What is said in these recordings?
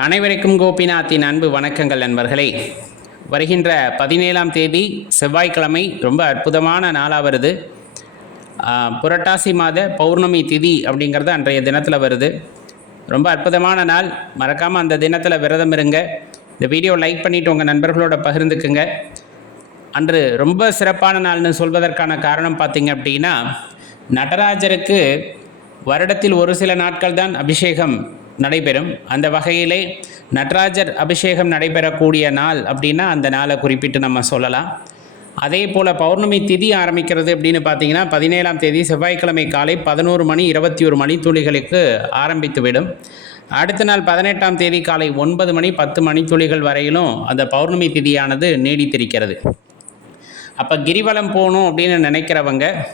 அனைவருக்கும் கோபிநாத்தின் அன்பு வணக்கங்கள் நண்பர்களே. வருகின்ற பதினேழாம் தேதி செவ்வாய்க்கிழமை ரொம்ப அற்புதமான நாளாக வருது. புரட்டாசி மாத பௌர்ணமி திதி அப்படிங்கிறது அன்றைய தினத்தில் வருது. ரொம்ப அற்புதமான நாள். மறக்காமல் அந்த தினத்தில் விரதம் இருங்க. இந்த வீடியோ லைக் பண்ணிவிட்டு உங்கள் நண்பர்களோட பகிர்ந்துக்குங்க. அன்று ரொம்ப சிறப்பான நாள்னு சொல்வதற்கான காரணம் பார்த்திங்க அப்படின்னா நடராஜருக்கு வருடத்தில் ஒரு சில நாட்கள் தான் அபிஷேகம். நடைபெறும். அந்த வகையிலே நடராஜர் அபிஷேகம் நடைபெறக்கூடிய நாள் அப்படின்னா அந்த நாளை குறிப்பிட்டு நம்ம சொல்லலாம். அதே போல் பௌர்ணமி திதி ஆரம்பிக்கிறது அப்படின்னு பார்த்தீங்கன்னா பதினேழாம் தேதி செவ்வாய்க்கிழமை காலை பதினோரு மணி இருபத்தி ஒரு மணி துளிகளுக்கு ஆரம்பித்துவிடும். அடுத்த நாள் பதினெட்டாம் தேதி காலை ஒன்பது மணி பத்து மணி துளிகள் வரையிலும் அந்த பௌர்ணமி திதியானது நீடித்திருக்கிறது. அப்போ கிரிவலம் போகணும் அப்படின்னு நினைக்கிறவங்க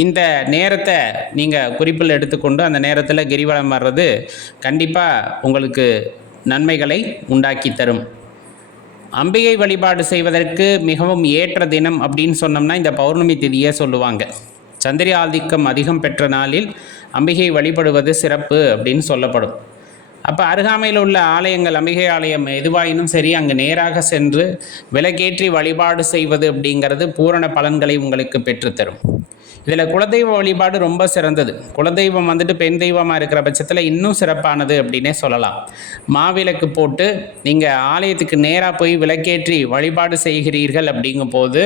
இந்த நேரத்தை நீங்கள் குறிப்பில் எடுத்துக்கொண்டு அந்த நேரத்தில் கிரிவலம் வர்றது கண்டிப்பாக உங்களுக்கு நன்மைகளை உண்டாக்கி தரும். அம்பிகை வழிபாடு செய்வதற்கு மிகவும் ஏற்ற தினம் அப்படின்னு சொன்னோம்னா இந்த பௌர்ணமி திதியை சொல்லுவாங்க. சந்திர ஆதிக்கம் அதிகம் பெற்ற நாளில் அம்பிகை வழிபடுவது சிறப்பு அப்படின்னு சொல்லப்படும். அப்போ அருகாமையில் உள்ள ஆலயங்கள் அம்பிகை ஆலயம் எதுவாயினும் சரி அங்கு நேராக சென்று விலக்கேற்றி வழிபாடு செய்வது அப்படிங்கிறது பூரண பலன்களை உங்களுக்கு பெற்றுத்தரும். இதில் குலதெய்வ வழிபாடு ரொம்ப சிறந்தது. குலதெய்வம் வந்துட்டு பெண் தெய்வமாக இருக்கிற பட்சத்தில் இன்னும் சிறப்பானது அப்படின்னே சொல்லலாம். மாவிளக்கு போட்டு நீங்கள் ஆலயத்துக்கு நேராக போய் விளக்கேற்றி வழிபாடு செய்கிறீர்கள் அப்படிங்கும்போது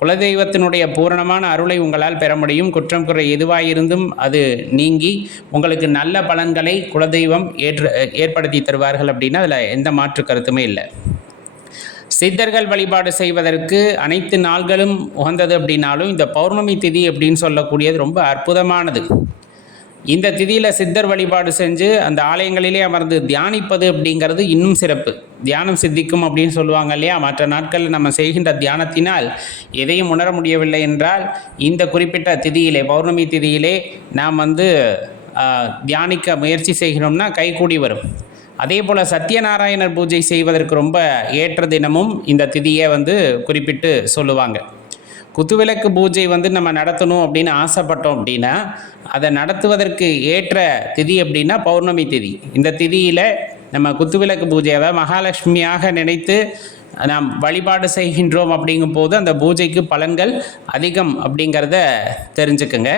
குலதெய்வத்தினுடைய பூரணமான அருளை உங்களால் பெற முடியும். குற்றம் குறை எதுவாயிருந்தும் அது நீங்கி உங்களுக்கு நல்ல பலன்களை குலதெய்வம் ஏற்று ஏற்படுத்தி தருவார்கள் அப்படின்னா அதில் எந்த மாற்று கருத்துமே இல்லை. சித்தர்கள் வழிபாடு செய்வதற்கு அனைத்து நாள்களும் உகந்தது அப்படின்னாலும் இந்த பௌர்ணமி திதி அப்படின்னு சொல்லக்கூடியது ரொம்ப அற்புதமானது. இந்த திதியில் சித்தர் வழிபாடு செஞ்சு அந்த ஆலயங்களிலே அமர்ந்து தியானிப்பது அப்படிங்கிறது இன்னும் சிறப்பு. தியானம் சித்திக்கும் அப்படின்னு சொல்லுவாங்க இல்லையா? மற்ற நாட்களில் நம்ம செய்கின்ற தியானத்தினால் எதையும் உணர முடியவில்லை என்றால் இந்த குறிப்பிட்ட திதியிலே பௌர்ணமி திதியிலே நாம் வந்து தியானிக்க முயற்சி செய்கிறோம்னா கைகூடி வரும். அதே போல் சத்யநாராயணர் பூஜை செய்வதற்கு ரொம்ப ஏற்ற தினமும் இந்த திதியை வந்து குறிப்பிட்டு சொல்லுவாங்க. குத்துவிளக்கு பூஜை வந்து நம்ம நடத்தணும் அப்படின்னு ஆசைப்பட்டோம் அப்படின்னா அதை நடத்துவதற்கு ஏற்ற திதி அப்படின்னா பௌர்ணமி திதி. இந்த திதியில் நம்ம குத்துவிளக்கு பூஜை அதாவது மகாலட்சுமியாக நினைத்து நாம் வழிபாடு செய்கின்றோம் அப்படிங்கும்போது அந்த பூஜைக்கு பலன்கள் அதிகம் அப்படிங்கிறத தெரிஞ்சுக்குங்க.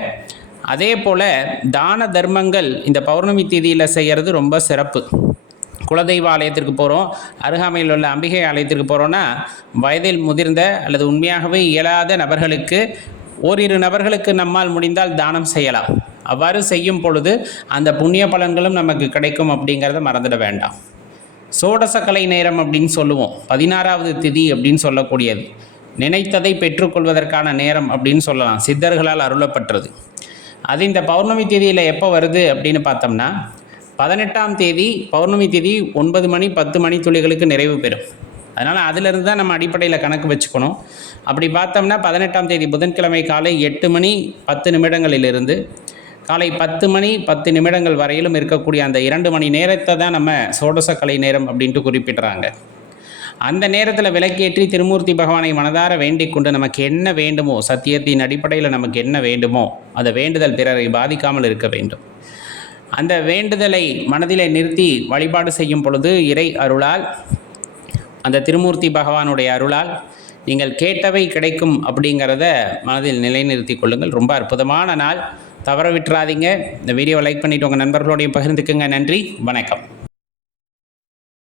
அதே போல் தான தர்மங்கள் இந்த பௌர்ணமி திதியில் செய்கிறது ரொம்ப சிறப்பு. குலதெய்வ ஆலயத்திற்கு போகிறோம் அருகாமையில் உள்ள அம்பிகை ஆலயத்திற்கு போகிறோன்னா வயதில் முதிர்ந்த அல்லது உண்மையாகவே இயலாத நபர்களுக்கு ஓரிரு நபர்களுக்கு நம்மால் முடிந்தால் தானம் செய்யலாம். அவ்வாறு செய்யும் பொழுது அந்த புண்ணிய பலன்களும் நமக்கு கிடைக்கும் அப்படிங்கிறத மறந்துட வேண்டாம். சோடசக்கலை நேரம் அப்படின்னு சொல்லுவோம். பதினாறாவது திதி அப்படின்னு சொல்லக்கூடியது. நினைத்ததை பெற்றுக்கொள்வதற்கான நேரம் அப்படின்னு சொல்லலாம். சித்தர்களால் அருளப்பட்டது. அது இந்த பௌர்ணமி தேதியில் எப்போ வருது அப்படின்னு பார்த்தோம்னா பதினெட்டாம் தேதி பௌர்ணமி தேதி ஒன்பது மணி பத்து மணி துளிகளுக்கு நிறைவு பெறும். அதனால் அதிலிருந்து தான் நம்ம அடிப்படையில் கணக்கு வச்சுக்கணும். அப்படி பார்த்தோம்னா பதினெட்டாம் தேதி புதன்கிழமை காலை எட்டு மணி பத்து நிமிடங்களிலிருந்து காலை பத்து மணி பத்து நிமிடங்கள் வரையிலும் இருக்கக்கூடிய அந்த இரண்டு மணி நேரத்தை தான் நம்ம சோடசக்கலை நேரம் அப்படின்ட்டு குறிப்பிடுறாங்க. அந்த நேரத்தில் விளக்கேற்றி திருமூர்த்தி பகவானை மனதார வேண்டிக் கொண்டு நமக்கு என்ன வேண்டுமோ சத்தியத்தின் அடிப்படையில் நமக்கு என்ன வேண்டுமோ அந்த வேண்டுதல் பிறரை பாதிக்காமல் இருக்க வேண்டும். அந்த வேண்டுதலை மனதிலே நிறுத்தி வழிபாடு செய்யும் பொழுது இறை அருளால் அந்த திருமூர்த்தி பகவானுடைய அருளால் நீங்கள் கேட்டவை கிடைக்கும் அப்படிங்கிறத மனதில் நிலைநிறுத்தி கொள்ளுங்கள். ரொம்ப அற்புதமான நாள். தவற விட்டுறாதீங்க. இந்த வீடியோவை லைக் பண்ணிவிட்டு உங்கள் நண்பர்களோடையும் பகிர்ந்துக்குங்க. நன்றி. வணக்கம்.